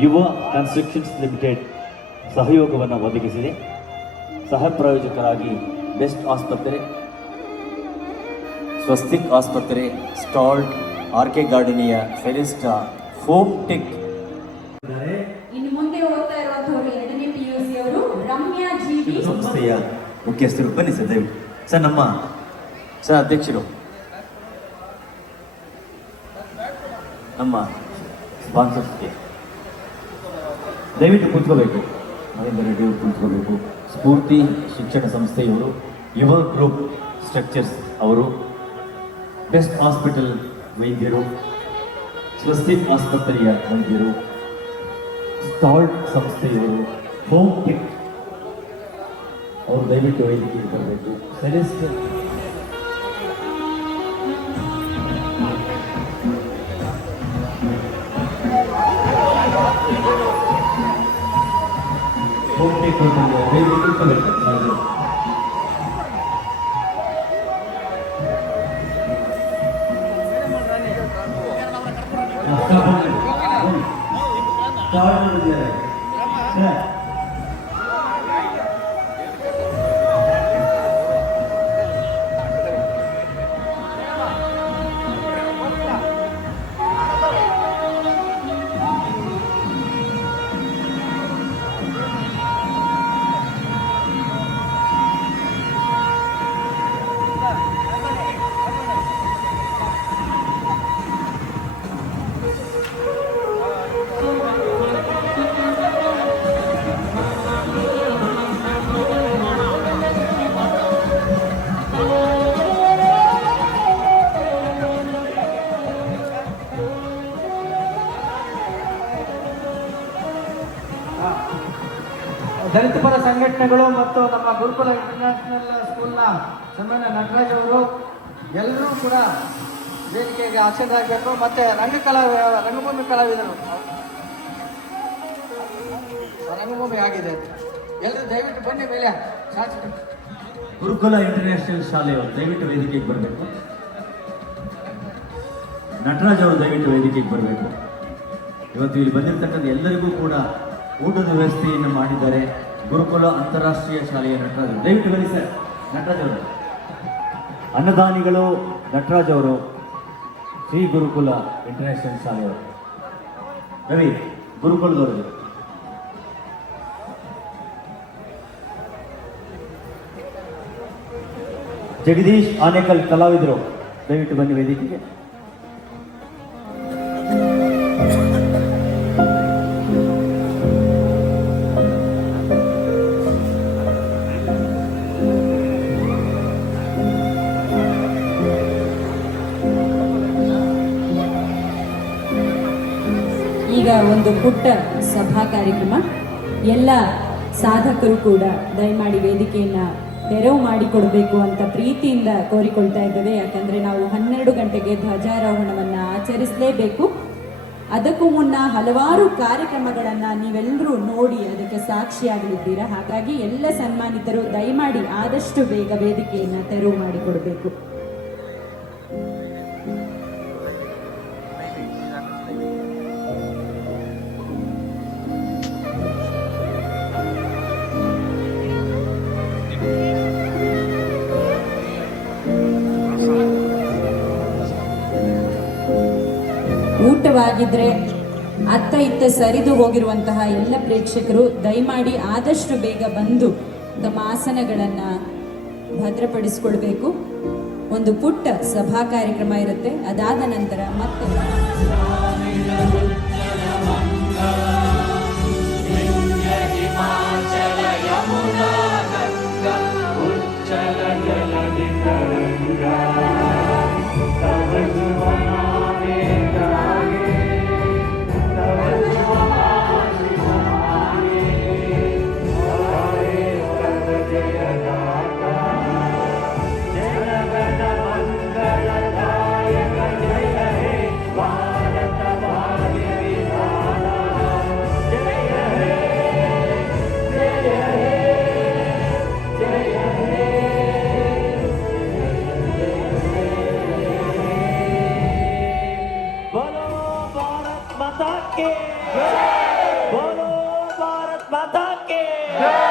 ಯುವ constructions limited ಸಹಯೋಗವನ್ನು ಒದಗಿಸಿದೆ. ಸಹ ಪ್ರಾಯೋಜಕರಾಗಿ ಬೆಸ್ಟ್ ಆಸ್ಪತ್ರೆ, ಸ್ವಸ್ತಿಕ್ ಆಸ್ಪತ್ರೆ, ಸ್ಟಾಲ್ಟ್, ಆರ್ಕೆ ಗಾರ್ಡನಿಯ, ಫೆರಿಸ್ಟಾ, ಫೋಮ್ ಟೆಕ್. ಇನ್ನು ಮುಂದೆ ಓದ್ತಾ ಇರುವಂತವರು 2ನೇ PUC ಅವರು ರಮ್ಯಾ ಜಿಬಿ ಸಂಸ್ಥೆಯ ಮುಖ್ಯಸ್ಥರು. ಬನ್ನಿ ಸರ್, ದಯವಿಟ್ಟು ಸರ್. ನಮ್ಮ ಸರ್ ಅಧ್ಯಕ್ಷರು, ನಮ್ಮ ಸ್ಪಾನ್ಸರ್ಸ್ಗೆ ದಯವಿಟ್ಟು ಕೂತ್ಕೋಬೇಕು. ಮಹೇಂದ್ರ ರೆಡ್ಡಿ ಅವರು ಕೂತ್ಕೋಬೇಕು. ಸ್ಫೂರ್ತಿ ಶಿಕ್ಷಣ ಸಂಸ್ಥೆಯವರು, ಯುವ ಗ್ರೂಪ್ ಸ್ಟ್ರಕ್ಚರ್ಸ್ ಅವರು, ಬೆಸ್ಟ್ ಹಾಸ್ಪಿಟಲ್ ವೈದ್ಯರು, ಸ್ವಸ್ತಿಕ್ ಆಸ್ಪತ್ರೆಯ ವೈದ್ಯರು, ಸ್ಟಾಲ್ಟ್ ಸಂಸ್ಥೆಯವರು, ಹೋಮ್ ಕಿಟ್ ಅವರು ದಯವಿಟ್ಟು ವೇದಿಕೆಗೆ ಬರಬೇಕು. ಸೆಲೆಸ್ಟ್ ದಲಿತ ಪರ ಸಂಘಟನೆಗಳು ಮತ್ತು ನಮ್ಮ ಗುರುಕುಲ ಇಂಟರ್ನ್ಯಾಷನಲ್ ಸ್ಕೂಲ್ನ ಸನ್ಮಾನ್ಯ ನಟರಾಜ್ ಅವರು ಎಲ್ಲರೂ ಕೂಡ ವೇದಿಕೆಗೆ ಆಸೀನರಾಗಬೇಕು. ಮತ್ತು ರಂಗಭೂಮಿ ಕಲಾವಿದರು ರಂಗಭೂಮಿ ಆಗಿದೆ. ಎಲ್ಲರೂ ದಯವಿಟ್ಟು ಬನ್ನಿ. ಮೇಲೆ ಶಾಸಕರು ಗುರುಕುಲ ಇಂಟರ್ನ್ಯಾಷನಲ್ ಶಾಲೆಯವರು ದಯವಿಟ್ಟು ವೇದಿಕೆಗೆ ಬರಬೇಕು. ನಟರಾಜ್ ಅವರು ದಯವಿಟ್ಟು ವೇದಿಕೆಗೆ ಬರಬೇಕು. ಇವತ್ತು ಇಲ್ಲಿ ಬಂದಿರತಕ್ಕಂಥ ಎಲ್ಲರಿಗೂ ಕೂಡ ಊಟದ ವ್ಯವಸ್ಥೆಯನ್ನು ಮಾಡಿದ್ದಾರೆ ಗುರುಕುಲ ಅಂತಾರಾಷ್ಟ್ರೀಯ ಶಾಲೆಯ ನಟರಾಜ್. ದಯವಿಟ್ಟು ಬನ್ನಿ ಸರ್. ನಟರಾಜ್ ಅವರು ಅನ್ನದಾನಿಗಳು, ನಟರಾಜ್ ಅವರು ಶ್ರೀ ಗುರುಕುಲ ಇಂಟರ್ನ್ಯಾಷನಲ್ ಶಾಲೆಯವರು. ರವಿ ಗುರುಕುಲದವರು, ಜಗದೀಶ್ ಆನೇಕಲ್ ಕಲಾವಿದರು ದಯವಿಟ್ಟು ಬನ್ನಿ ವೇದಿಕೆಗೆ. ಈಗ ಒಂದು ಪುಟ್ಟ ಸಭಾ ಕಾರ್ಯಕ್ರಮ. ಎಲ್ಲ ಸಾಧಕರು ಕೂಡ ದಯಮಾಡಿ ವೇದಿಕೆಯನ್ನು ತೆರವು ಮಾಡಿಕೊಡಬೇಕು ಅಂತ ಪ್ರೀತಿಯಿಂದ ಕೋರಿಕೊಳ್ತಾ ಇದ್ದೇವೆ. ಯಾಕಂದರೆ ನಾವು 12 ಗಂಟೆಗೆ ಧ್ವಜಾರೋಹಣವನ್ನು ಆಚರಿಸಲೇಬೇಕು. ಅದಕ್ಕೂ ಮುನ್ನ ಹಲವಾರು ಕಾರ್ಯಕ್ರಮಗಳನ್ನು ನೀವೆಲ್ಲರೂ ನೋಡಿ ಅದಕ್ಕೆ ಸಾಕ್ಷಿಯಾಗಲಿದ್ದೀರಾ. ಹಾಗಾಗಿ ಎಲ್ಲ ಸನ್ಮಾನಿತರು ದಯಮಾಡಿ ಆದಷ್ಟು ಬೇಗ ವೇದಿಕೆಯನ್ನು ತೆರವು ಮಾಡಿಕೊಡಬೇಕು. ಊಟವಾಗಿದ್ರೆ ಅತ್ತ ಇತ್ತ ಸರಿದು ಹೋಗಿರುವಂತಹ ಎಲ್ಲ ಪ್ರೇಕ್ಷಕರು ದಯಮಾಡಿ ಆದಷ್ಟು ಬೇಗ ಬಂದು ತಮ್ಮ ಆಸನಗಳನ್ನು ಭದ್ರಪಡಿಸಿಕೊಳ್ಬೇಕು. ಒಂದು ಪುಟ್ಟ ಸಭಾ ಕಾರ್ಯಕ್ರಮ ಇರುತ್ತೆ. ಅದಾದ ನಂತರ ಮತ್ತೆ माता के बोलो भारत माता के